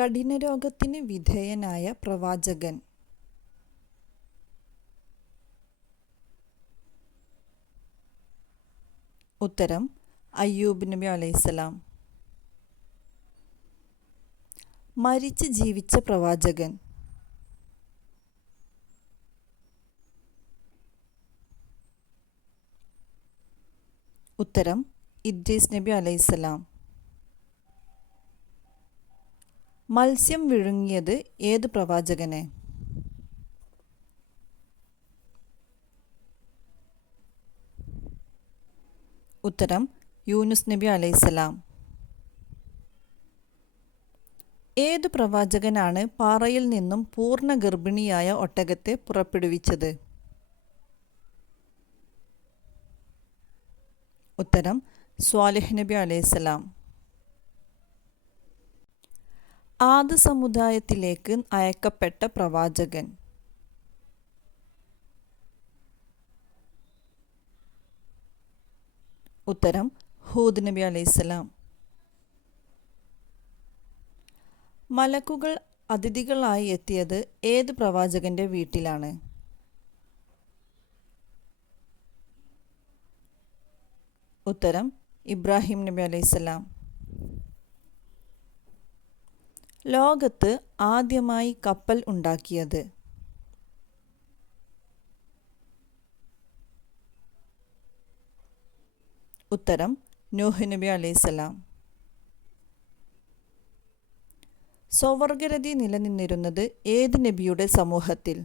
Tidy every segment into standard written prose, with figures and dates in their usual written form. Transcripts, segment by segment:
കഠിനരോഗത്തിന് വിധേയനായ പ്രവാചകൻ. ഉത്തരം അയ്യൂബ് നബി അലൈഹിസ്സലാം. മരിച്ച് ജീവിച്ച പ്രവാചകൻ. ഉത്തരം ഇദ്രീസ് നബി അലൈഹിസ്സലാം. മത്സ്യം വിഴുങ്ങിയത് ഏത് പ്രവാചകനെ? ഉത്തരം യൂനുസ് നബി അലൈഹിസ്സലാം. ഏതു പ്രവാചകനാണ് പാറയിൽ നിന്നും പൂർണ്ണ ഗർഭിണിയായ ഒട്ടകത്തെ പുറപ്പെടുവിച്ചത്? ഉത്തരം സ്വാലിഹ് നബി അലൈഹിസ്സലാം. ആദ് സമുദായത്തിലേക്ക് അയക്കപ്പെട്ട പ്രവാചകൻ. ഉത്തരം ഹൂദ് നബി അലൈഹിസ്സലാം. മലക്കുകൾ അതിഥികളായി എത്തിയത് ഏത് പ്രവാചകന്റെ വീട്ടിലാണ്? ഉത്തരം ഇബ്രാഹിം നബി അലൈഹിസ്സലാം. ലോകത്ത് ആദ്യമായി കപ്പൽ ഉണ്ടാക്കിയത്? ഉത്തരം നൂഹ് നബി അലൈഹിസ്സലാം. സ്വവർഗരതി നിലനിന്നിരുന്നത് ഏത് നബിയുടെ സമൂഹത്തിൽ?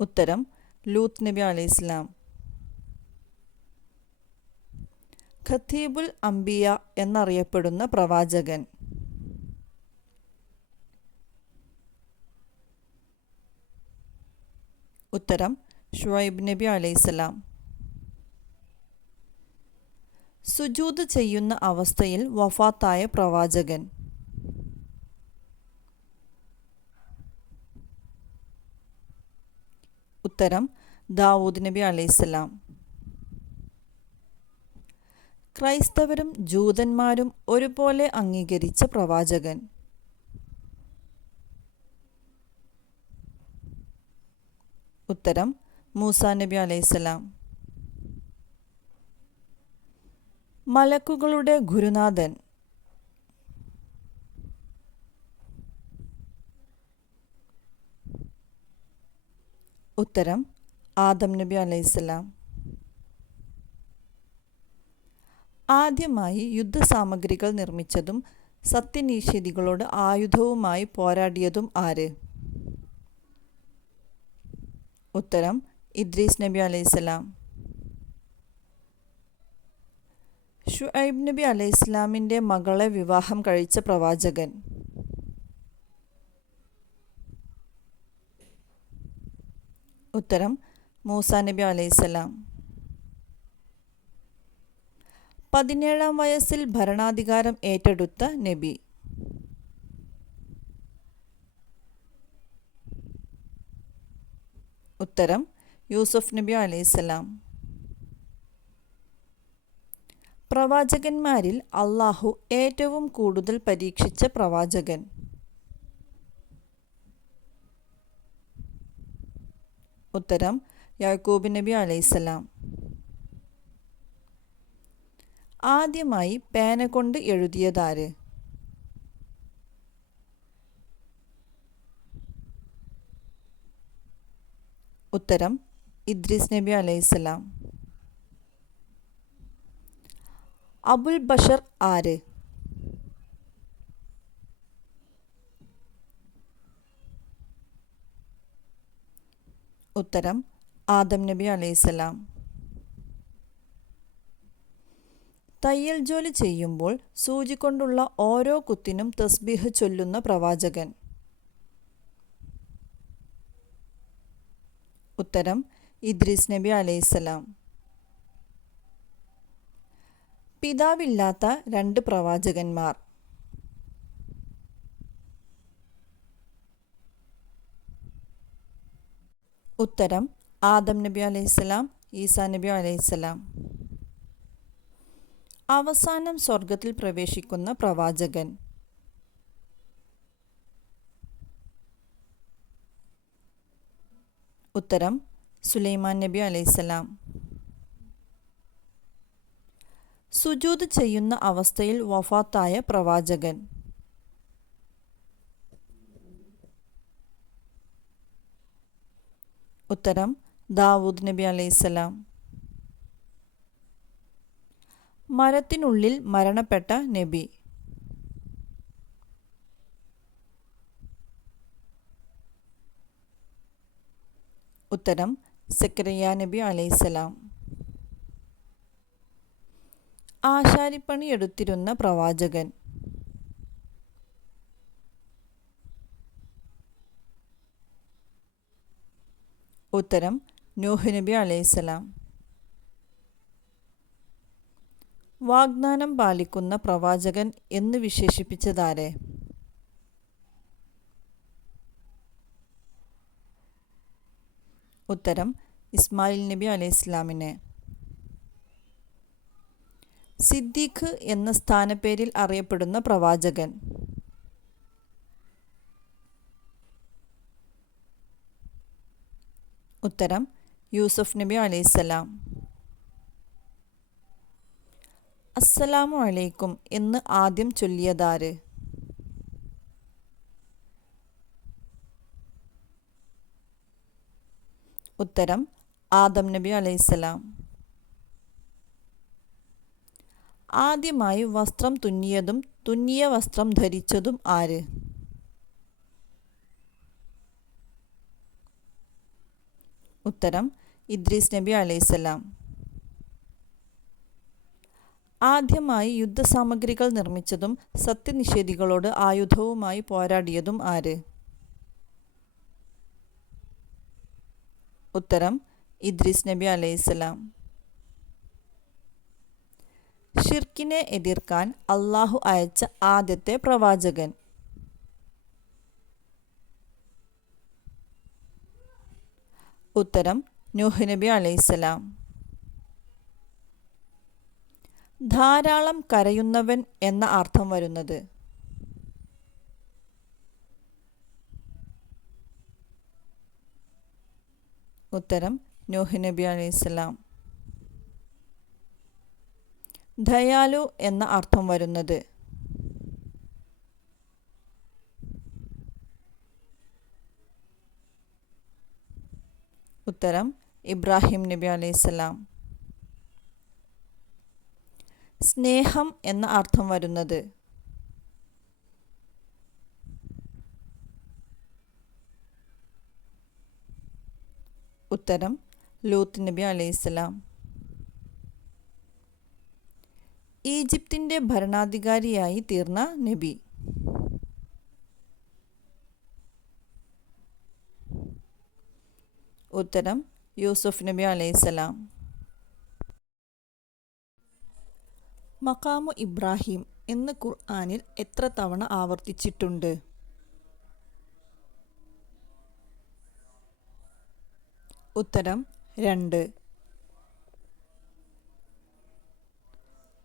ഉത്തരം ലൂത്ത് നബി അലൈഹിസ്സലാം. ഖതീബുൽ അംബിയ എന്നറിയപ്പെടുന്ന പ്രവാചകൻ. ഉത്തരം ഷുഐബ് നബി അലൈഹിസ്സലാം. സുജൂദ് ചെയ്യുന്ന അവസ്ഥയിൽ വഫാത്തായ പ്രവാചകൻ. ഉത്തരം ദാവൂദ് നബി അലൈഹിസ്സലാം. ക്രൈസ്തവരും ജൂതന്മാരും ഒരുപോലെ അംഗീകരിച്ച പ്രവാചകൻ. ഉത്തരം മൂസാ നബി അലൈഹിസ്സലാം. മലക്കുകളുടെ ഗുരുനാഥൻ. ഉത്തരം ആദം നബി അലൈഹിസ്സലാം. ആദ്യമായി യുദ്ധസാമഗ്രികൾ നിർമ്മിച്ചതും സത്യനിഷേധികളോട് ആയുധവുമായി പോരാടിയതും ആര്? ഉത്തരം ഇദ്രീസ് നബി അലൈഹിസ്സലാം. ഷുഐബ് നബി അലൈഹിസ്സലാമിൻ്റെ മകളെ വിവാഹം കഴിച്ച പ്രവാചകൻ. ഉത്തരം മൂസാ നബി അലൈഹിസ്സലാം. 17-ാം വയസ്സിൽ ഭരണാധികാരം ഏറ്റെടുത്ത നബി. ഉത്തരം യൂസുഫ് നബി അലൈഹിസ്സലാം. പ്രവാചകന്മാരിൽ അള്ളാഹു ഏറ്റവും കൂടുതൽ പരീക്ഷിച്ച പ്രവാചകൻ. ഉത്തരം യാക്കൂബ് നബി അലൈഹിസ്സലാം. ആദ്യമായി പേന കൊണ്ട് എഴുതിയതാര്? ഉത്തരം ഇദ്രീസ് നബി അലൈഹിസ്സലാം. അബുൽ ബഷർ ആര്? ഉത്തരം ആദം നബി അലൈഹിസ്സലാം. തയ്യൽ ജോലി ചെയ്യുമ്പോൾ സൂചി കൊണ്ടുള്ള ഓരോ കുത്തിനും തസ്ബീഹ് ചൊല്ലുന്ന പ്രവാചകൻ. ഉത്തരം ഇദ്രീസ് നബി അലൈഹിസ്സലാം. പിതാവില്ലാത്ത 2 പ്രവാചകന്മാർ. ഉത്തരം ആദം നബി അലൈഹിസ്സലാം, ഈസാ നബി അലൈഹിസ്സലാം. അവസാനം സ്വർഗത്തിൽ പ്രവേശിക്കുന്ന പ്രവാചകൻ? ഉത്തരം സുലൈമാൻ നബി അലൈഹിസ്സലാം. സുജൂദ് ചെയ്യുന്ന അവസ്ഥയിൽ വഫാത്തായ പ്രവാചകൻ? ഉത്തരം ദാവൂദ് നബി അലൈഹിസ്സലാം. മരത്തിനുള്ളിൽ മരണപ്പെട്ട നബി? ഉത്തരം സക്കരിയ നബി അലൈഹിസ്സലാം. ആശാരിപ്പണി എടുത്തിരുന്ന പ്രവാചകൻ? ഉത്തരം നൂഹ് നബി അലൈഹിസ്സലാം. വാഗ്ദാനം പാലിക്കുന്ന പ്രവാചകൻ എന്ന് വിശേഷിപ്പിച്ചതാരെ? ഉത്തരം ഇസ്മായിൽ നബി അലൈഹിസ്സലാമിനെ. സിദ്ദീഖ് എന്ന സ്ഥാനപ്പേരിൽ അറിയപ്പെടുന്ന പ്രവാചകൻ? ഉത്തരം യൂസുഫ് നബി അലൈഹിസ്സലാം. അസ്സലാമു അലൈക്കും എന്ന് ആദ്യം ചൊല്ലിയതാര്? ഉത്തരം ആദം നബി അലൈഹിസ്സലാം. ആദ്യമായി വസ്ത്രം തുന്നിയതും തുന്നിയ വസ്ത്രം ധരിച്ചതും ആര്? ഉത്തരം ഇദ്രീസ് നബി അലൈഹിസ്സലാം. ആദ്യമായി യുദ്ധസാമഗ്രികൾ നിർമ്മിച്ചതും സത്യനിഷേധികളോട് ആയുധവുമായി പോരാടിയതും ആര്? ഉത്തരം ഇദ്രീസ് നബി അലൈഹിസ്സലാം. ഷിർക്കിനെ എതിർക്കാൻ അള്ളാഹു അയച്ച ആദ്യത്തെ പ്രവാചകൻ? ഉത്തരം നൂഹ് നബി അലൈഹിസ്സലാം. ധാരാളം കരയുന്നവൻ എന്ന അർത്ഥം വരുന്നത്? ഉത്തരം നൂഹ് നബി അലൈഹിസ്സലാം. ദയാലു എന്ന അർത്ഥം വരുന്നത്? ഉത്തരം ഇബ്രാഹിം നബി അലൈഹിസ്സലാം. സ്നേഹം എന്ന അർത്ഥം വരുന്നത്? ഉത്തരം ലൂത്ത് നബി അലൈഹിസ്സലാം. ഈജിപ്തിൻ്റെ ഭരണാധികാരിയായി തീർന്ന നബി? ഉത്തരം യൂസുഫ് നബി അലൈഹിസ്സലാം. മഖാമു ഇബ്രാഹിം എന്ന് ഖുർആനിൽ എത്ര തവണ ആവർത്തിച്ചിട്ടുണ്ട്? ഉത്തരം 2.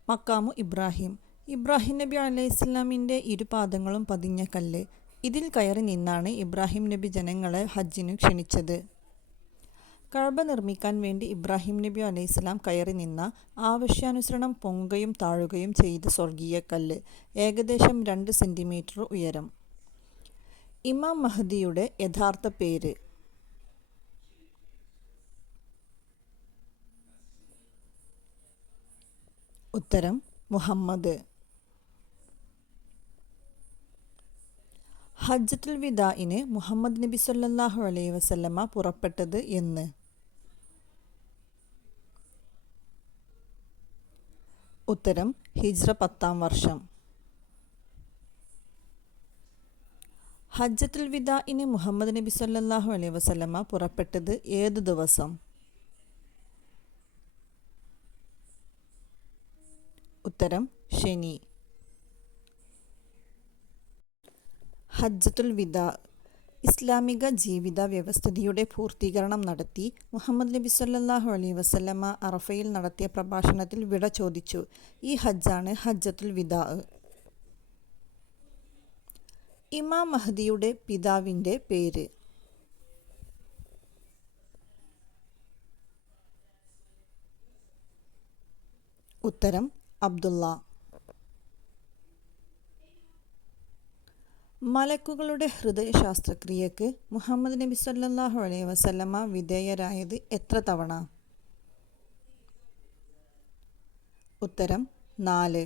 മഖാമു ഇബ്രാഹിം. ഇബ്രാഹിം നബി അലൈഹിസ്സലാമിൻ്റെ ഇരുപാദങ്ങളും പതിഞ്ഞ കല്ല്. ഇതിൽ കയറി നിന്നാണ് ഇബ്രാഹിം നബി ജനങ്ങളെ ഹജ്ജിനു ക്ഷണിച്ചത്. കഅബ നിർമ്മിക്കാൻ വേണ്ടി ഇബ്രാഹിം നബി അലൈഹിസ്സലാം കയറി നിന്ന ആവശ്യാനുസരണം പൊങ്ങുകയും താഴുകയും ചെയ്ത സ്വർഗീയ കല്ല്. ഏകദേശം 2 സെന്റിമീറ്റർ ഉയരം. ഇമാം മഹ്ദിയുടെ യഥാർത്ഥ പേര്? ഉത്തരം മുഹമ്മദ്. ഹജ്ജത്തുൽ വിദാഇന് മുഹമ്മദ് നബി സല്ലല്ലാഹു അലൈഹി വസല്ലമ പുറപ്പെട്ടത് എന്ന്? ഉത്തരം ഹിജ്റ 10-ാം വർഷം. ഹജ്ജത്തുൽ വിദാഇന് മുഹമ്മദ് നബി സല്ലല്ലാഹു അലൈഹി വസല്ലമ പുറപ്പെട്ടത് ഏത് ദിവസം? ഉത്തരം ശനി. ഹജ്ജത്തുൽ വിദാ ഇസ്ലാമിക ജീവിത വ്യവസ്ഥിതിയുടെ പൂർത്തീകരണം നടത്തി മുഹമ്മദ് നബി സല്ലല്ലാഹു അലൈഹി വസല്ലമ അറഫയിൽ നടത്തിയ പ്രഭാഷണത്തിൽ വിട ചോദിച്ചു. ഈ ഹജ്ജാണ് ഹജ്ജത്തുൽ വിദാ. ഇമാം മഹ്ദിയുടെ പിതാവിൻ്റെ പേര്? ഉത്തരം അബ്ദുള്ള. മലക്കുകളുടെ ഹൃദയ ശസ്ത്രക്രിയക്ക് മുഹമ്മദ് നബി സല്ലല്ലാഹു അലൈഹി വസല്ലമ വിധേയരായത് എത്ര തവണ? ഉത്തരം 4.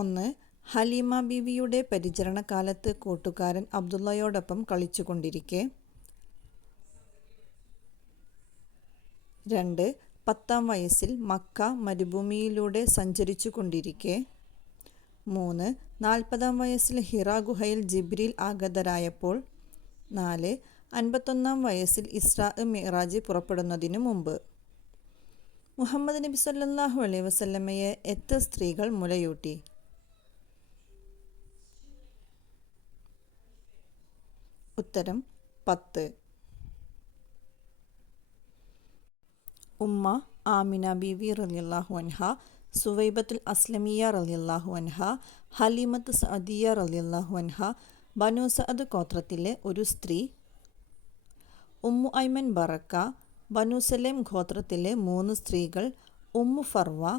1. ഹലീമ ബീവിയുടെ പരിചരണകാലത്ത് കൂട്ടുകാരൻ അബ്ദുള്ളയോടൊപ്പം കളിച്ചുകൊണ്ടിരിക്കെ. 2. 10-ാം വയസ്സിൽ മക്ക മരുഭൂമിയിലൂടെ സഞ്ചരിച്ചു കൊണ്ടിരിക്കെ. 3. 40-ാം വയസ്സിൽ ഹിറാ ഗുഹയിൽ ജിബ്രീൽ ആഗതരായപ്പോൾ. 4. 51-ാം വയസ്സിൽ ഇസ്രാ മിഅ്റാജ് പുറപ്പെടുന്നതിനു മുമ്പ്. മുഹമ്മദ് നബി സല്ലല്ലാഹു അലൈഹി വസല്ലമയെ എത്ര സ്ത്രീകൾ മുലയൂട്ടി? ഉത്തരം 10. ഉമ്മ ആമിന ബീവി റളിയല്ലാഹു അൻഹ, സുവൈബത്തുൽ അസ്ലമിയ റളിയല്ലാഹു അൻഹ, ഹലീമത്ത് സഅദിയ റളിയല്ലാഹു അൻഹ ബനു സഅദ് ഗോത്രത്തിലെ ഒരു സ്ത്രീ. Umm Ayman Baraka, Banu Salem ഗോത്രത്തിലെ 3 സ്ത്രീകൾ. Umm Farwa,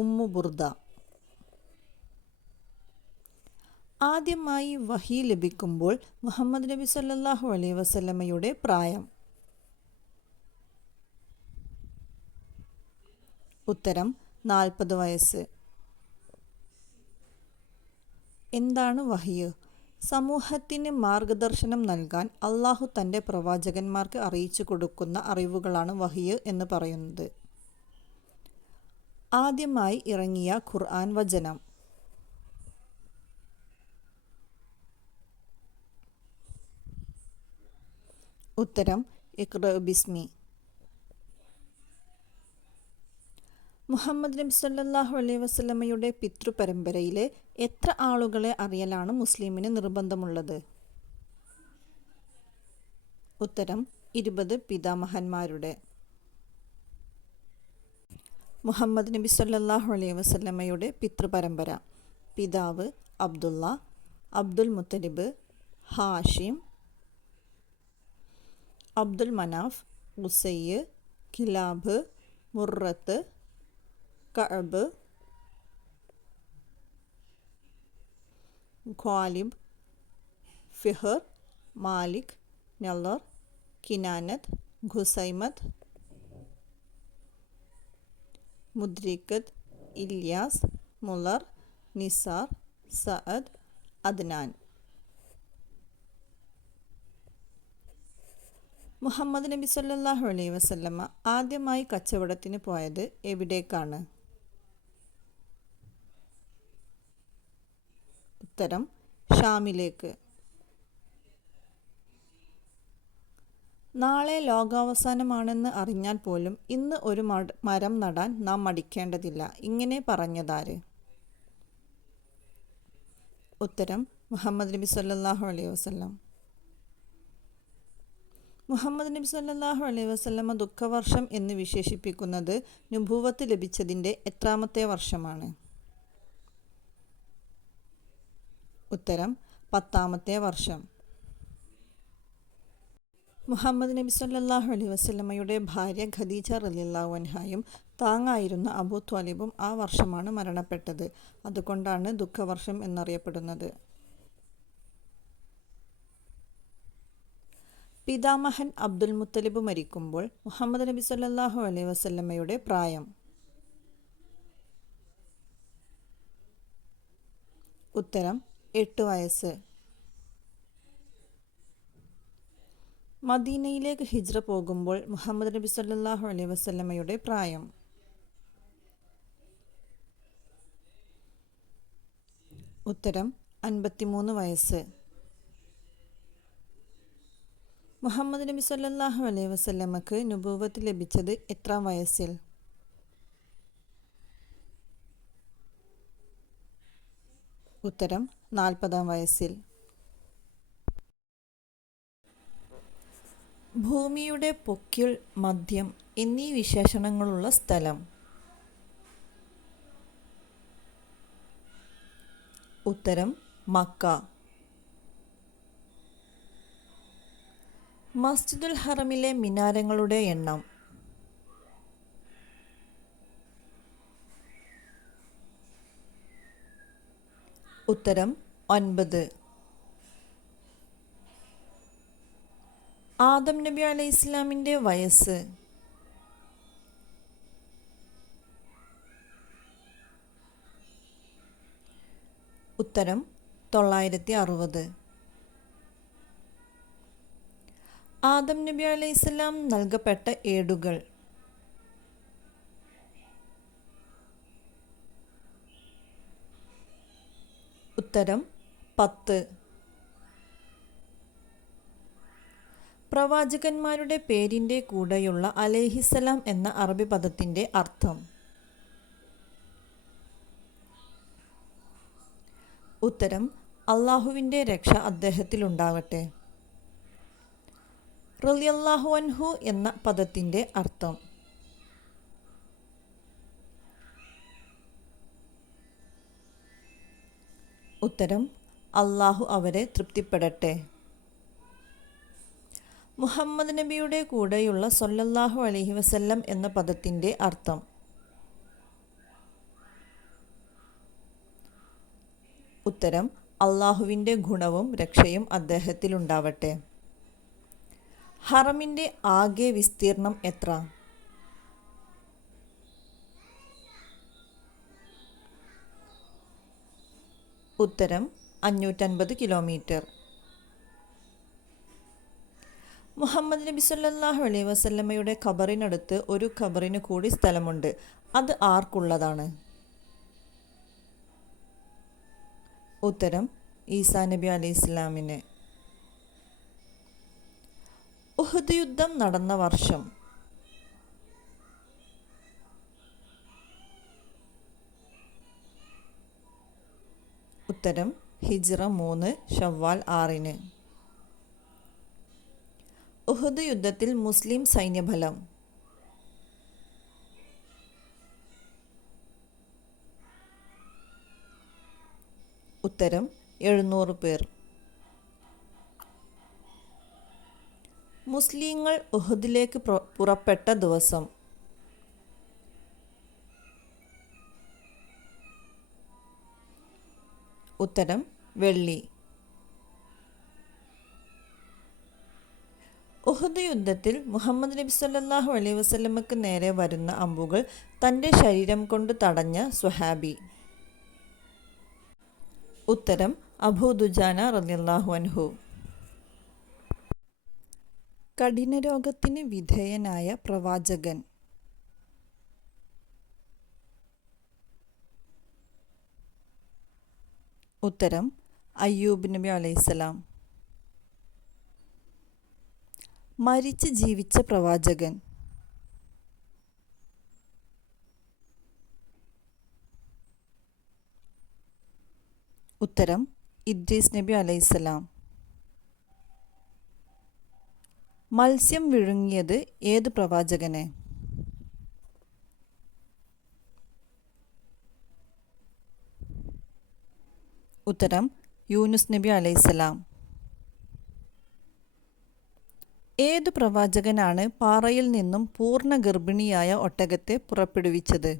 Umm Burda. ആദ്യമായി വഹി ലഭിക്കുമ്പോൾ മുഹമ്മദ് നബി സല്ലല്ലാഹു അലൈഹി വസല്ലമയുടെ പ്രായം? ഉത്തരം 40 വയസ്സ്. എന്താണ് വഹ്യ്? സമൂഹത്തിന് മാർഗദർശനം നൽകാൻ അള്ളാഹു തൻ്റെ പ്രവാചകന്മാർക്ക് അറിയിച്ചു കൊടുക്കുന്ന അറിവുകളാണ് വഹ്യ് എന്ന് പറയുന്നത്. ആദ്യമായി ഇറങ്ങിയ ഖുർആൻ വചനം? ഉത്തരം ഇഖ്റ ബിസ്മി. മുഹമ്മദ് നബി സല്ലല്ലാഹു അലൈഹി വസല്ലമയുടെ പിതൃപരമ്പരയിലെ എത്ര ആളുകളെ അറിയലാണ് മുസ്ലിമിന് നിർബന്ധമുള്ളത്? ഉത്തരം 20 പിതാമഹന്മാരുടെ. മുഹമ്മദ് നബി സല്ലല്ലാഹു അലൈഹി വസല്ലമയുടെ പിതൃപരമ്പര: പിതാവ് അബ്ദുള്ള, അബ്ദുൽ മുത്തലിബ്, ഹാഷിം, അബ്ദുൽ മനാഫ്, ഉസയ്യ്, കിലാബ്, മുറത്ത്, കഅബ്, ഖാലിബ്, ഫിഹർ, മാലിക്, നളർ, കിനാനത്ത്, ഖുസൈമത്ത്, മുദ്രിക്കത്ത്, ഇല്യാസ്, മുളർ, നിസാർ, സഅദ്, അദ്നാൻ. മുഹമ്മദ് നബി സല്ലല്ലാഹു അലൈഹി വസല്ലമ ആദ്യമായി കച്ചവടത്തിന് പോയത് എവിടേക്കാണ്? ഉത്തരം ഷാമിലേക്ക്. നാളെ ലോകാവസാനമാണെന്ന് അറിഞ്ഞാൽ പോലും ഇന്ന് ഒരു മരം നടാൻ നാം മടിക്കേണ്ടതില്ല. ഇങ്ങനെ പറഞ്ഞതാര്? ഉത്തരം മുഹമ്മദ് നബി സല്ലല്ലാഹു അലൈഹി വസല്ലം. മുഹമ്മദ് നബി സല്ലല്ലാഹു അലൈഹി വസല്ലമ ദുഃഖവർഷം എന്ന് വിശേഷിപ്പിക്കുന്നത് നുബുവത്ത് ലഭിച്ചതിൻ്റെ എത്രാമത്തെ വർഷമാണ്? ഉത്തരം 10-ാമത്തെ വർഷം. മുഹമ്മദ് നബി സല്ലല്ലാഹു അലൈഹി വസല്ലമയുടെ ഭാര്യ ഖദീജ റളിയല്ലാഹു അൻഹയും താങ്ങായിരുന്ന അബൂ ത്വാലിബും ആ വർഷമാണ് മരണപ്പെട്ടത്. അതുകൊണ്ടാണ് ദുഃഖവർഷം എന്നറിയപ്പെടുന്നത്. പിതാമഹൻ അബ്ദുൽ മുത്തലിബ് മരിക്കുമ്പോൾ മുഹമ്മദ് നബി സല്ലല്ലാഹു അലൈഹി വസല്ലമയുടെ പ്രായം? ഉത്തരം 8 വയസ്സ്. മദീനയിലേക്ക് ഹിജ്റ പോകുമ്പോൾ മുഹമ്മദ് നബി സല്ലല്ലാഹു അലൈഹി വസല്ലമയുടെ പ്രായം? ഉത്തരം 53 വയസ്സ്. മുഹമ്മദ് നബി സല്ലല്ലാഹു അലൈഹി വസല്ലമക്ക് നുബുവത്ത് ലഭിച്ചത് എത്രാം വയസ്സിൽ? ഉത്തരം 40-ാം വയസ്സിൽ. ഭൂമിയുടെ പൊക്കിൾ, മധ്യം എന്നീ വിശേഷണങ്ങളുള്ള സ്ഥലം. ഉത്തരം മക്ക. മസ്ജിദുൽ ഹറമിലെ മിനാരങ്ങളുടെ എണ്ണം. ഉത്തരം 9. ആദം നബി അലൈഹിസ്സലാമിൻ്റെ വയസ്സ്. ഉത്തരം 960. ആദം നബി അലൈഹിസ്സലാം നൽകപ്പെട്ട ഏടുകൾ. ഉത്തരം 10. പ്രവാചകന്മാരുടെ പേരിൻ്റെ കൂടെയുള്ള അലൈഹിസ്സലാം എന്ന അറബി പദത്തിൻ്റെ അർത്ഥം. ഉത്തരം അള്ളാഹുവിൻ്റെ രക്ഷ അദ്ദേഹത്തിലുണ്ടാവട്ടെ. റളിയല്ലാഹു അൻഹു എന്ന പദത്തിൻ്റെ അർത്ഥം. ഉത്തരം അള്ളാഹു അവരെ തൃപ്തിപ്പെടട്ടെ. മുഹമ്മദ് നബിയുടെ കൂടെയുള്ള സ്വല്ലല്ലാഹു അലൈഹി വസല്ലം എന്ന പദത്തിൻ്റെ അർത്ഥം. ഉത്തരം അള്ളാഹുവിൻ്റെ ഗുണവും രക്ഷയും അദ്ദേഹത്തിലുണ്ടാവട്ടെ. ഹറമിൻ്റെ ആകെ വിസ്തീർണം എത്ര? ഉത്തരം 550 കിലോമീറ്റർ. മുഹമ്മദ് നബി സല്ലല്ലാഹു അലൈഹി വസല്ലമയുടെ ഖബറിനടുത്ത് ഒരു ഖബറിന് കൂടി സ്ഥലമുണ്ട്. അത് ആർക്കുള്ളതാണ്? ഉത്തരം ഈസാ നബി അലൈഹിസ്സലാമിന്. ഉഹദ് യുദ്ധം നടന്ന വർഷം. ഉത്തരം ഹിജ്റ 3 ശവ്വാൽ 6. ഉഹദ് യുദ്ധത്തിൽ മുസ്ലിം സൈന്യബലം. ഉത്തരം 700 പേർ. മുസ്ലിങ്ങൾ ഉഹദിലേക്ക് പുറപ്പെട്ട ദിവസം. ഉത്തരം വെള്ളി. ഉഹദ് യുദ്ധത്തിൽ മുഹമ്മദ് നബി സല്ലല്ലാഹു അലൈഹി വസല്ലമക്ക് നേരെ വരുന്ന അമ്പുകൾ തൻ്റെ ശരീരം കൊണ്ട് തടഞ്ഞ സ്വഹാബി. ഉത്തരം അബൂ ദുജാന റളിയല്ലാഹു അൻഹു. കഠിനരോഗത്തിന് വിധേയനായ പ്രവാചകൻ. ഉത്തരം അയ്യൂബ് നബി അലൈഹിസ്സലാം. മരിച്ച് ജീവിച്ച പ്രവാചകൻ. ഉത്തരം ഇദ്രീസ് നബി അലൈഹിസ്സലാം. മത്സ്യം വിഴുങ്ങിയത് ഏത് പ്രവാചകനെ? ഉത്തരം യൂനുസ് നബി അലൈഹിസ്സലാം. ഏതു പ്രവാചകനാണ് പാറയിൽ നിന്നും പൂർണ്ണ ഗർഭിണിയായ ഒട്ടകത്തെ പുറപ്പെടുവിച്ചത്?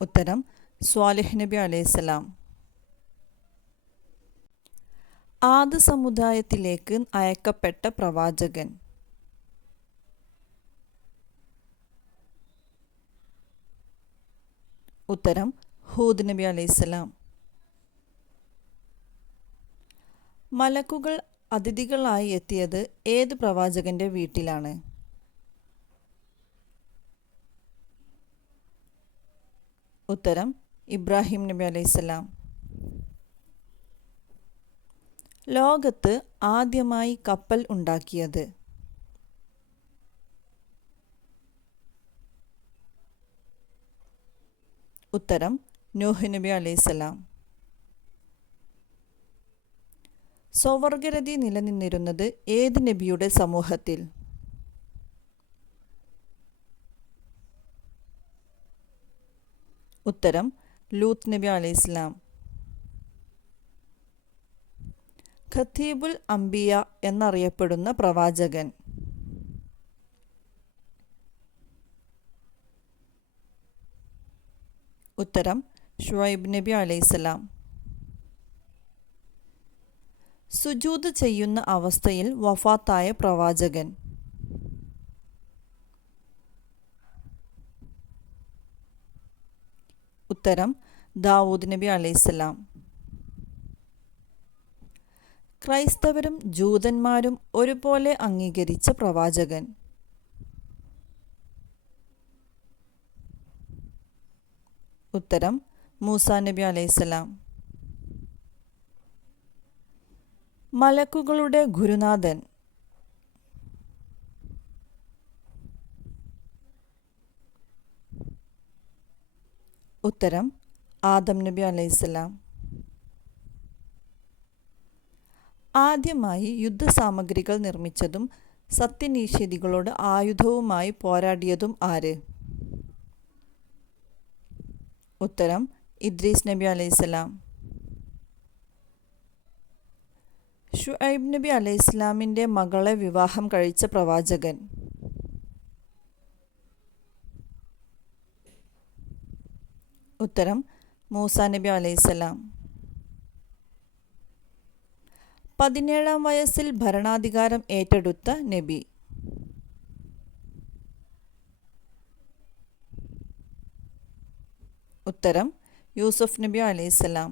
ഉത്തരം സ്വാലിഹ് നബി അലൈഹിസ്സലാം. ആദ് സമുദായത്തിലേക്ക് അയക്കപ്പെട്ട പ്രവാചകൻ. ഉത്തരം ഹൂദ് നബി അലൈഹിസ്സലാം. മലക്കുകൾ അതിഥികളായി എത്തിയത് ഏത് പ്രവാചകന്റെ വീട്ടിലാണ്? ഉത്തരം ഇബ്രാഹിം നബി അലൈഹിസ്സലാം. ലോകത്ത് ആദ്യമായി കപ്പൽ ഉണ്ടാക്കിയത്? ഉത്തരം നൂഹ് നബി അലൈഹിസ്സലാം. സ്വവർഗരതി നിലനിന്നിരുന്നത് ഏത് നബിയുടെ സമൂഹത്തിൽ? ഉത്തരം ലൂത്ത് നബി അലൈഹിസ്സലാം. ഖതീബുൽ അംബിയ എന്നറിയപ്പെടുന്ന പ്രവാചകൻ? ഉത്തരം ഷുഐബ് നബി അലൈഹിസ്സലാം. സുജൂദ് ചെയ്യുന്ന അവസ്ഥയിൽ വഫാത്തായ പ്രവാചകൻ? ഉത്തരം ദാവൂദ് നബി അലൈഹിസ്സലാം. ക്രൈസ്തവരും ജൂതന്മാരും ഒരുപോലെ അംഗീകരിച്ച പ്രവാചകൻ? ഉത്തരം മൂസാ നബി അലൈഹിസ്സലാം. മലക്കുകളുടെ ഗുരുനാഥൻ? ഉത്തരം ആദം നബി അലൈഹിസ്സലാം. ആദ്യമായി യുദ്ധസാമഗ്രികൾ നിർമ്മിച്ചതും സത്യനിഷേധികളോട് ആയുധവുമായി പോരാടിയതും ആര്? ഉത്തരം ഇദ്രീസ് നബി അലൈഹിസ്സലാം. ഷുഐബ് നബി അലൈഹിസ്സലാമിൻ്റെ മകളെ വിവാഹം കഴിച്ച പ്രവാചകൻ? ഉത്തരം മൂസാ നബി അലൈഹിസ്സലാം. 17-ാം വയസ്സിൽ ഭരണാധികാരം ഏറ്റെടുത്ത നബി? ഉത്തരം യൂസുഫ് നബി അലൈഹിസ്സലാം.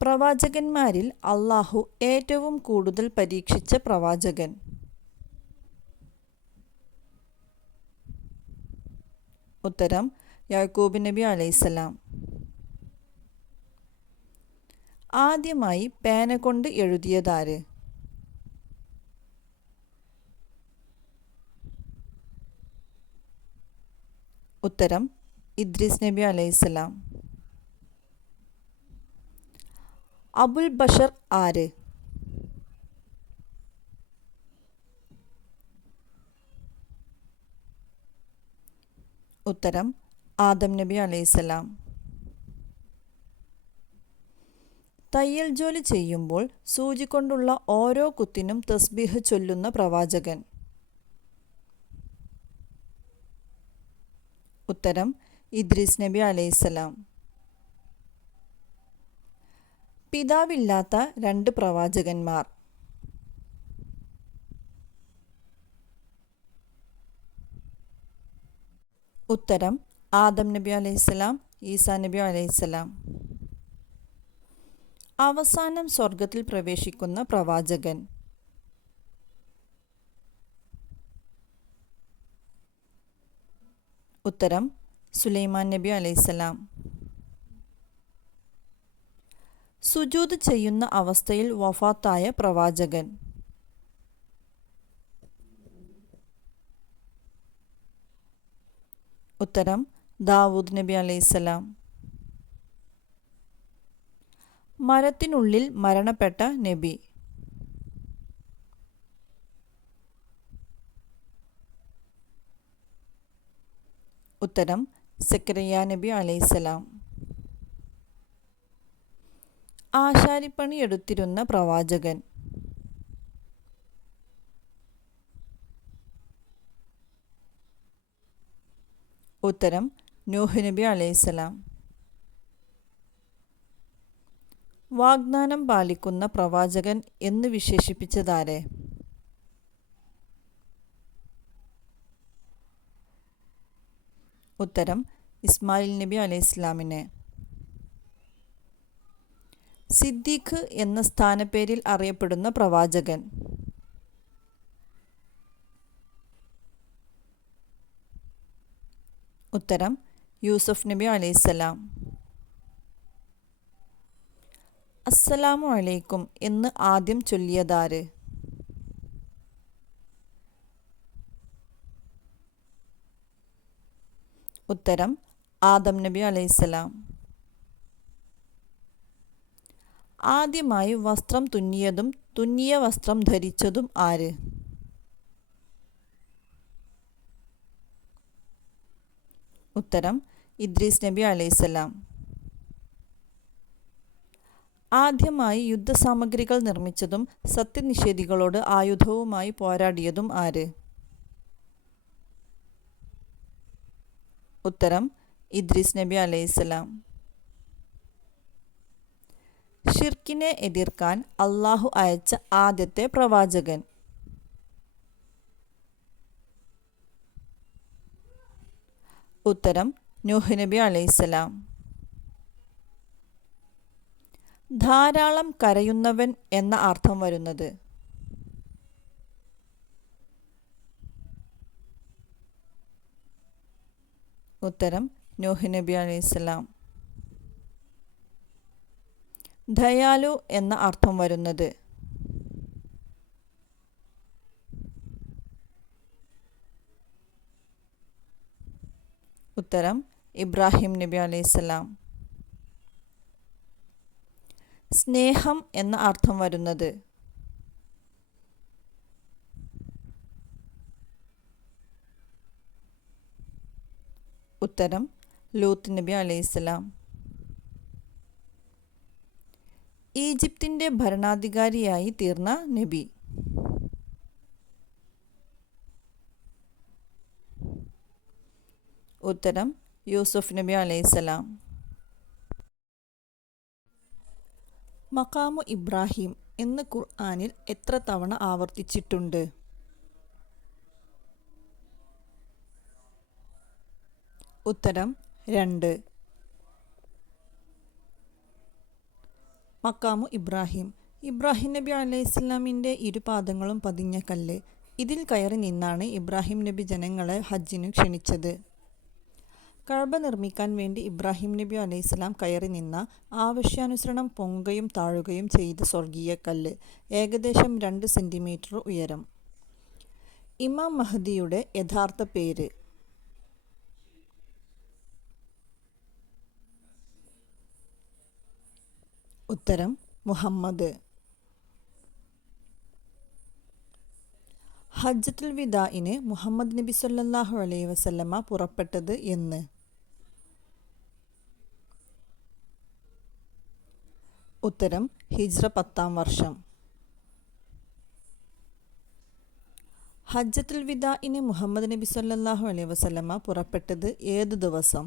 പ്രവാചകന്മാരിൽ അള്ളാഹു ഏറ്റവും കൂടുതൽ പരീക്ഷിച്ച പ്രവാചകൻ? ഉത്തരം യാക്കൂബ് നബി അലൈഹിസ്സലാം. ആദ്യമായി പേന കൊണ്ട് എഴുതിയതാര്? ഉത്തരം ഇദ്രീസ് നബി അലൈഹിസ്സലാം. അബുൽ ബഷർ ആര്? ഉത്തരം ആദം നബി അലൈഹിസ്സലാം. തയ്യൽ ജോലി ചെയ്യുമ്പോൾ സൂചി കൊണ്ടുള്ള ഓരോ കുത്തിനും തസ്ബീഹ് ചൊല്ലുന്ന പ്രവാചകൻ? ഉത്തരം ഇദ്രീസ് നബി അലൈഹിസ്സലാം. പിതാവില്ലാത്ത 2 പ്രവാചകന്മാർ? ഉത്തരം ആദം നബി അലൈഹിസ്സലാം, ഈസാ നബി അലൈഹിസ്സലാം. അവസാനം സ്വർഗത്തിൽ പ്രവേശിക്കുന്ന പ്രവാചകൻ? ഉത്തരം സുലൈമാൻ നബി അലൈഹിസ്സലാം. സുജൂദ് ചെയ്യുന്ന അവസ്ഥയിൽ വഫാത്തായ പ്രവാചകൻ? ഉത്തരം ദാവൂദ് നബി അലൈഹിസ്സലാം. മരത്തിനുള്ളിൽ മരണപ്പെട്ട നബി? ഉത്തരം സക്കരിയ നബി അലൈഹിസ്സലാം. ആശാരിപ്പണി എടുത്തിരുന്ന പ്രവാചകൻ? ഉത്തരം നൂഹ് നബി അലൈഹിസ്സലാം. വാഗ്ദാനം പാലിക്കുന്ന പ്രവാചകൻ എന്ന് വിശേഷിപ്പിച്ചതാരെ? ഉത്തരം ഇസ്മായിൽ നബി അലൈഹിസ്സലാമിനെ. സിദ്ദീഖ് എന്ന സ്ഥാനപ്പേരിൽ അറിയപ്പെടുന്ന പ്രവാചകൻ? ഉത്തരം യൂസുഫ് നബി അലൈഹിസ്സലാം. അസ്സലാമു അലൈക്കും എന്ന് ആദ്യം ചൊല്ലിയതാര്? ഉത്തരം ആദം നബി അലൈഹിസ്സലാം. ആദ്യമായി വസ്ത്രം തുന്നിയതും തുന്നിയ വസ്ത്രം ധരിച്ചതും ആര്? ഉത്തരം ഇദ്രീസ് നബി അലൈഹിസ്സലാം. ആദ്യമായി യുദ്ധസാമഗ്രികൾ നിർമ്മിച്ചതും സത്യനിഷേധികളോട് ആയുധവുമായി പോരാടിയതും ആര്? ഉത്തരം ഇദ്രീസ് നബി അലൈഹിസ്സലാം. ഷിർക്കിനെ എതിർക്കാൻ അള്ളാഹു അയച്ച ആദ്യത്തെ പ്രവാചകൻ? ഉത്തരം നൂഹ് നബി അലൈഹിസ്സലാം. ധാരാളം കരയുന്നവൻ എന്ന അർത്ഥം വരുന്നത്? ഉത്തരം നൂഹ് നബി അലൈഹിസ്സലാം. ദയാലു എന്ന അർത്ഥം വരുന്നത്? ഉത്തരം ഇബ്രാഹിം നബി അലൈഹിസ്സലാം. സ്നേഹം എന്ന അർത്ഥം വരുന്നത്? ഉത്തരം ലൂത്ത് നബി അലൈഹിസ്സലാം. ഈജിപ്തിൻ്റെ ഭരണാധികാരിയായി തീർന്ന നബി? ഉത്തരം യൂസുഫ് നബി അലൈഹിസ്സലാം. മഖാമു ഇബ്രാഹിം എന്ന് ഖുർആനിൽ എത്ര തവണ ആവർത്തിച്ചിട്ടുണ്ട്? ഉത്തരം 2. മഖാമു ഇബ്രാഹിം. ഇബ്രാഹിം നബി അലൈഹിസ്സലാമിൻ്റെ ഇരുപാദങ്ങളും പതിഞ്ഞ കല്ല്. ഇതിൽ കയറി നിന്നാണ് ഇബ്രാഹിം നബി ജനങ്ങളെ ഹജ്ജിനു ക്ഷണിച്ചത്. കഅബ നിർമ്മിക്കാൻ വേണ്ടി ഇബ്രാഹിം നബി അലൈഹിസ്സലാം കയറി നിന്ന ആവശ്യാനുസരണം പൊങ്ങുകയും താഴുകയും ചെയ്ത സ്വർഗീയ കല്ല്. ഏകദേശം 2 സെന്റിമീറ്റർ ഉയരം. ഇമാം മഹ്ദിയുടെ യഥാർത്ഥ പേര്? ഉത്തരം മുഹമ്മദ്. ഹജ്ജത്തുൽ വിദാഇന് മുഹമ്മദ് നബി സല്ലല്ലാഹു അലൈഹി വസല്ലമ പുറപ്പെട്ടത് എന്ന്? ഉത്തരം ഹിജ്റ 10-ാം വർഷം. ഹജ്ജത്തുൽ വിദാഇന് മുഹമ്മദ് നബി സല്ലല്ലാഹു അലൈഹി വസല്ലമ പുറപ്പെട്ടത് ഏത് ദിവസം?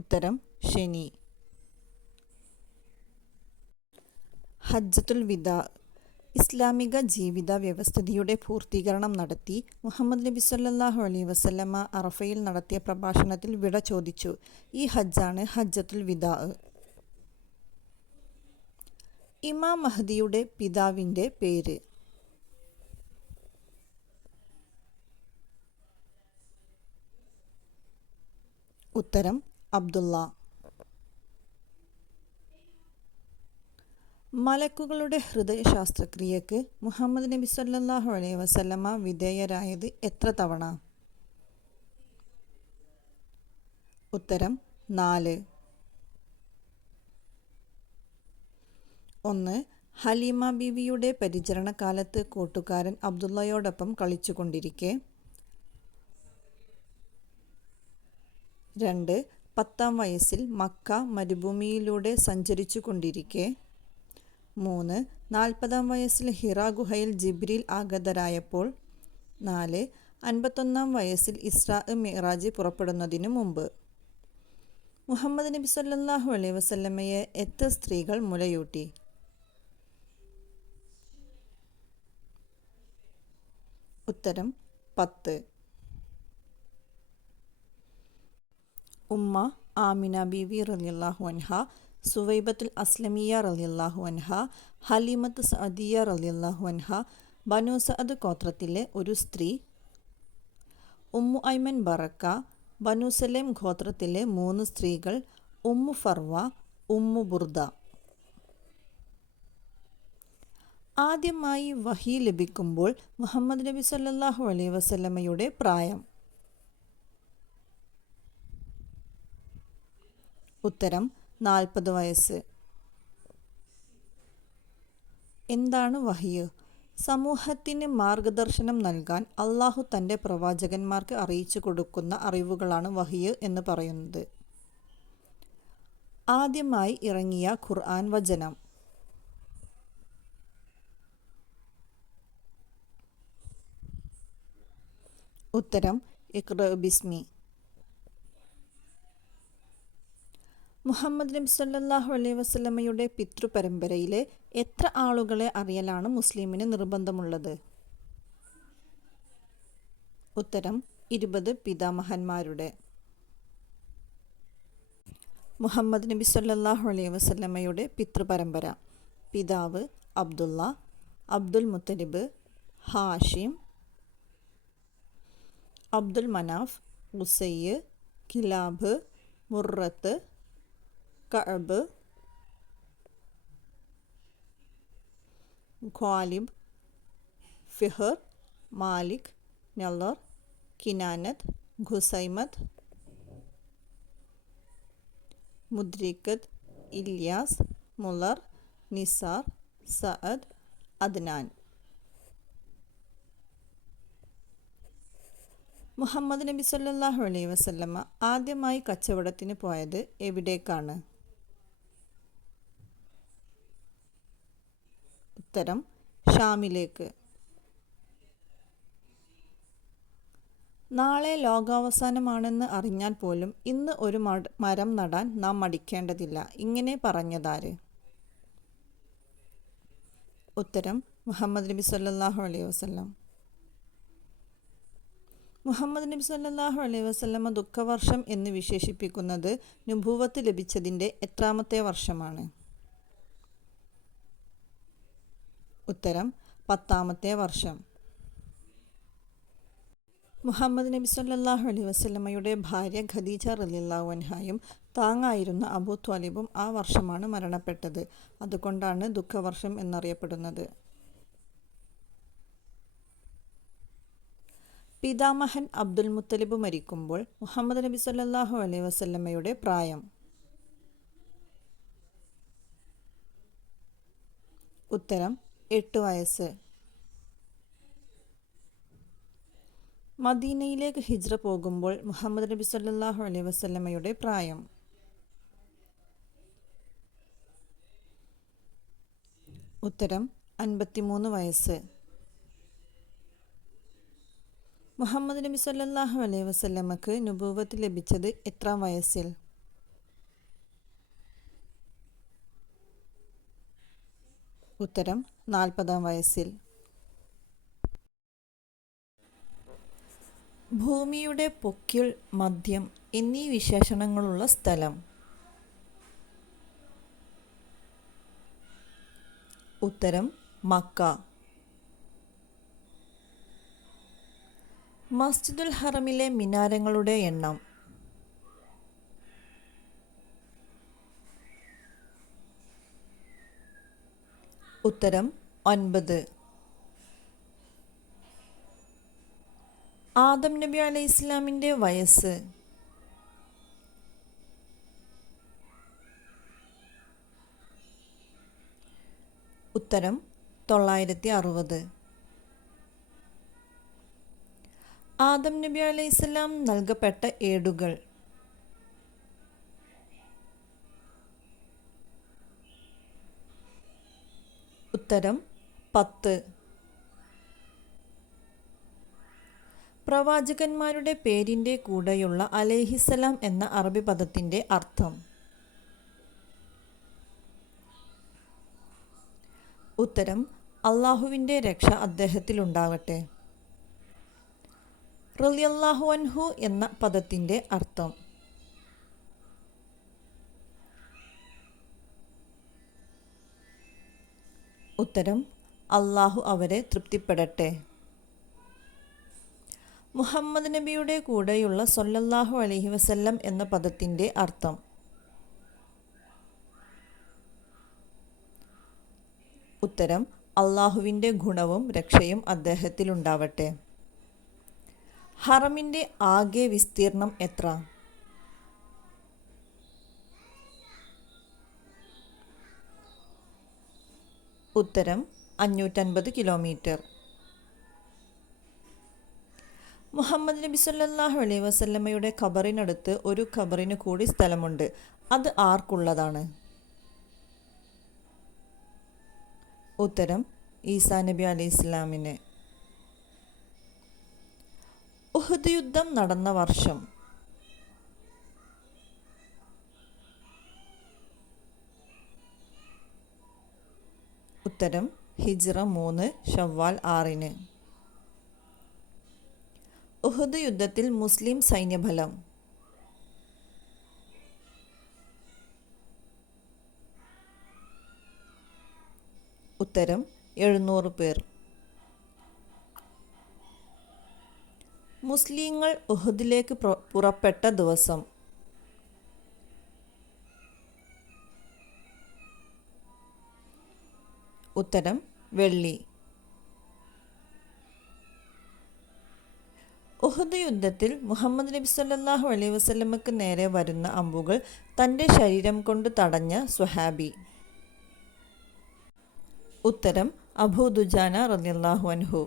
ഉത്തരം ശനി. ഹജ്ജത്തുൽ വിദാ ഇസ്ലാമിക ജീവിത വ്യവസ്ഥിതിയുടെ പൂർത്തീകരണം നടത്തി മുഹമ്മദ് നബി സല്ലല്ലാഹു അലൈഹി വസല്ലമ അറഫയിൽ നടത്തിയ പ്രഭാഷണത്തിൽ വിട ചോദിച്ചു. ഈ ഹജ്ജാണ് ഹജ്ജത്തുൽ വിദാ. ഇമാം മഹ്ദിയുടെ പിതാവിൻ്റെ പേര്? ഉത്തരം അബ്ദുള്ള. മലക്കുകളുടെ ഹൃദയ ശസ്ത്രക്രിയക്ക് മുഹമ്മദ് നബി സല്ലല്ലാഹു അലൈഹി വസല്ലമ വിധേയരായത് എത്ര തവണ? ഉത്തരം 4. 1. ഹലീമ ബീവിയുടെ പരിചരണകാലത്ത് കൂട്ടുകാരൻ അബ്ദുള്ളയോടൊപ്പം കളിച്ചുകൊണ്ടിരിക്കെ. 2. 10-ാം വയസ്സിൽ മക്ക മരുഭൂമിയിലൂടെ സഞ്ചരിച്ചു കൊണ്ടിരിക്കെ. 3. 40-ാം വയസ്സിൽ ഹിറാ ഗുഹയിൽ ജിബ്രീൽ ആഗതരായപ്പോൾ. 4. 51-ാം വയസ്സിൽ ഇസ്രാ മിഅ്റാജ് പുറപ്പെടുന്നതിനു മുമ്പ്. മുഹമ്മദ് നബി സല്ലല്ലാഹു അലൈഹി വസല്ലമയെ എത്ര സ്ത്രീകൾ മുലയൂട്ടി? ഉത്തരം 10. ഉമ്മ ആമിന ബീവി റളിയല്ലാഹു അൻഹ, സുവൈബത്തുൽ അസ്ലമിയ റളിയല്ലാഹു അൻഹ, ഹലീമത്ത് സഅദിയ റളിയല്ലാഹു അൻഹ ബനു സഅദ് ഗോത്രത്തിലെ ഒരു സ്ത്രീ. Umm Ayman Baraka, Banu Salem ഗോത്രത്തിലെ 3 സ്ത്രീകൾ. Umm Farwa, Umm Burda. ആദ്യമായി വഹി ലഭിക്കുമ്പോൾ മുഹമ്മദ് നബി സല്ലല്ലാഹു അലൈഹി വസല്ലമയുടെ പ്രായം? ഉത്തരം 40 വയസ്സ്. എന്താണ് വഹ്യ്? സമൂഹത്തിന് മാർഗദർശനം നൽകാൻ അള്ളാഹു തൻ്റെ പ്രവാചകന്മാർക്ക് അറിയിച്ചു കൊടുക്കുന്ന അറിവുകളാണ് വഹ്യ് എന്ന് പറയുന്നത്. ആദ്യമായി ഇറങ്ങിയ ഖുർആൻ വചനം? ഉത്തരം ഇഖ്റ ബിസ്മി. മുഹമ്മദ് നബി സല്ലല്ലാഹു അലൈഹി വസല്ലമയുടെ പിതൃപരമ്പരയിലെ എത്ര ആളുകളെ അറിയലാണ് മുസ്ലിമിന് നിർബന്ധമുള്ളത്? ഉത്തരം 20 പിതാമഹന്മാരുടെ. മുഹമ്മദ് നബി സല്ലല്ലാഹു അലൈഹി വസല്ലമയുടെ പിതൃപരമ്പര: പിതാവ് അബ്ദുള്ള, അബ്ദുൽ മുത്തലിബ്, ഹാഷിം, അബ്ദുൽ മനാഫ്, ഖുസയ്യ്, കിലാബ്, മുറത്ത്, കഅബ്, ഖ്വാലിബ്, ഫിഹർ, മാലിക്, നളർ, കിനാനത്ത്, ഖുസൈമത്ത്, മുദ്രിക്കത്ത്, ഇല്യാസ്, മുളർ, നിസാർ, സഅദ്, അദ്നാൻ. മുഹമ്മദ് നബി സല്ലല്ലാഹു അലൈഹി വസല്ലമ ആദ്യമായി കച്ചവടത്തിന് പോയത് എവിടേക്കാണ്? ഉത്തരം ഷാമിലേക്ക്. നാളെ ലോകാവസാനമാണെന്ന് അറിഞ്ഞാൽ പോലും ഇന്ന് ഒരു മരം നടാൻ നാം മടിക്കേണ്ടതില്ല. ഇങ്ങനെ പറഞ്ഞതാര്? ഉത്തരം മുഹമ്മദ് നബി സല്ലല്ലാഹു അലൈഹി വസല്ലം. മുഹമ്മദ് നബി സല്ലല്ലാഹു അലൈഹി വസല്ലമ ദുഃഖവർഷം എന്ന് വിശേഷിപ്പിക്കുന്നത് നുബുവത്ത് ലഭിച്ചതിൻ്റെ എത്രാമത്തെ വർഷമാണ്? ഉത്തരം 10ാമത്തെ വർഷം. മുഹമ്മദ് നബി സല്ലല്ലാഹു അലൈഹി വസല്ലമയുടെ ഭാര്യ ഖദീജ റളിയല്ലാഹു അൻഹയും താങ്ങായിരുന്ന അബൂ ത്വാലിബും ആ വർഷമാണ് മരണപ്പെട്ടത്. അതുകൊണ്ടാണ് ദുഃഖവർഷം എന്നറിയപ്പെടുന്നത്. പിതാമഹൻ അബ്ദുൽ മുത്തലിബ് മരിക്കുമ്പോൾ മുഹമ്മദ് നബി സല്ലല്ലാഹു അലൈഹി വസല്ലമയുടെ പ്രായം? ഉത്തരം 8 വയസ്സ്. മദീനയിലേക്ക് ഹിജ്റ പോകുമ്പോൾ മുഹമ്മദ് നബി സല്ലല്ലാഹു അലൈഹി വസല്ലമയുടെ പ്രായം? ഉത്തരം 53 വയസ്സ്. മുഹമ്മദ് നബി സല്ലല്ലാഹു അലൈഹി വസല്ലമക്ക് നുബുവത്ത് ലഭിച്ചത് എത്രാം വയസ്സിൽ? ഉത്തരം 40ാം വയസ്സിൽ. ഭൂമിയുടെ പൊക്കിൾ, മധ്യം എന്നീ വിശേഷണങ്ങളുള്ള സ്ഥലം? ഉത്തരം മക്ക. മസ്ജിദുൽ ഹറമിലെ മിനാരങ്ങളുടെ എണ്ണം? ഉത്തരം 9. ആദം നബി അലൈഹിസ്സലാമിൻ്റെ വയസ്സ്? ഉത്തരം 960. ആദം നബി അലൈഹിസ്സലാം നൽകപ്പെട്ട ഏടുകൾ? ഉത്തരം 10. പ്രവാചകന്മാരുടെ പേരിൻ്റെ കൂടെയുള്ള അലൈഹിസ്സലാം എന്ന അറബി പദത്തിൻ്റെ അർത്ഥം? ഉത്തരം അള്ളാഹുവിൻ്റെ രക്ഷ അദ്ദേഹത്തിലുണ്ടാവട്ടെ. റളിയല്ലാഹു അൻഹു എന്ന പദത്തിൻ്റെ അർത്ഥം? ഉത്തരം അള്ളാഹു അവരെ തൃപ്തിപ്പെടട്ടെ. മുഹമ്മദ് നബിയുടെ കൂടെയുള്ള സ്വല്ലല്ലാഹു അലൈഹി വസല്ലം എന്ന പദത്തിൻ്റെ അർത്ഥം? ഉത്തരം അള്ളാഹുവിൻ്റെ ഗുണവും രക്ഷയും അദ്ദേഹത്തിലുണ്ടാവട്ടെ. ഹറമിൻ്റെ ആകെ വിസ്തീർണം എത്ര? ഉത്തരം 550 കിലോമീറ്റർ. മുഹമ്മദ് നബി സല്ലല്ലാഹു അലൈഹി വസല്ലമയുടെ ഖബറിനടുത്ത് ഒരു ഖബറിന് കൂടി സ്ഥലമുണ്ട്. അത് ആർക്കുള്ളതാണ്? ഉത്തരം ഈസാ നബി അലൈഹിസ്സലാമിന്. ഉഹദ് യുദ്ധം നടന്ന വർഷം? ഉത്തരം ഹിജ്റ 3 ശവ്വാൽ 6. ഉഹദ് യുദ്ധത്തിൽ മുസ്ലിം സൈന്യബലം? ഉത്തരം 700 പേർ. മുസ്ലിങ്ങൾ ഉഹദിലേക്ക് പുറപ്പെട്ട ദിവസം? ഉത്തരം വെള്ളി. ഉഹദ് യുദ്ധത്തിൽ മുഹമ്മദ് നബി സല്ലല്ലാഹു അലൈഹി വസല്ലമക്ക് നേരെ വരുന്ന അമ്പുകൾ തൻ്റെ ശരീരം കൊണ്ട് തടഞ്ഞ സ്വഹാബി? ഉത്തരം അബൂ ദുജാന റളിയല്ലാഹു അൻഹു.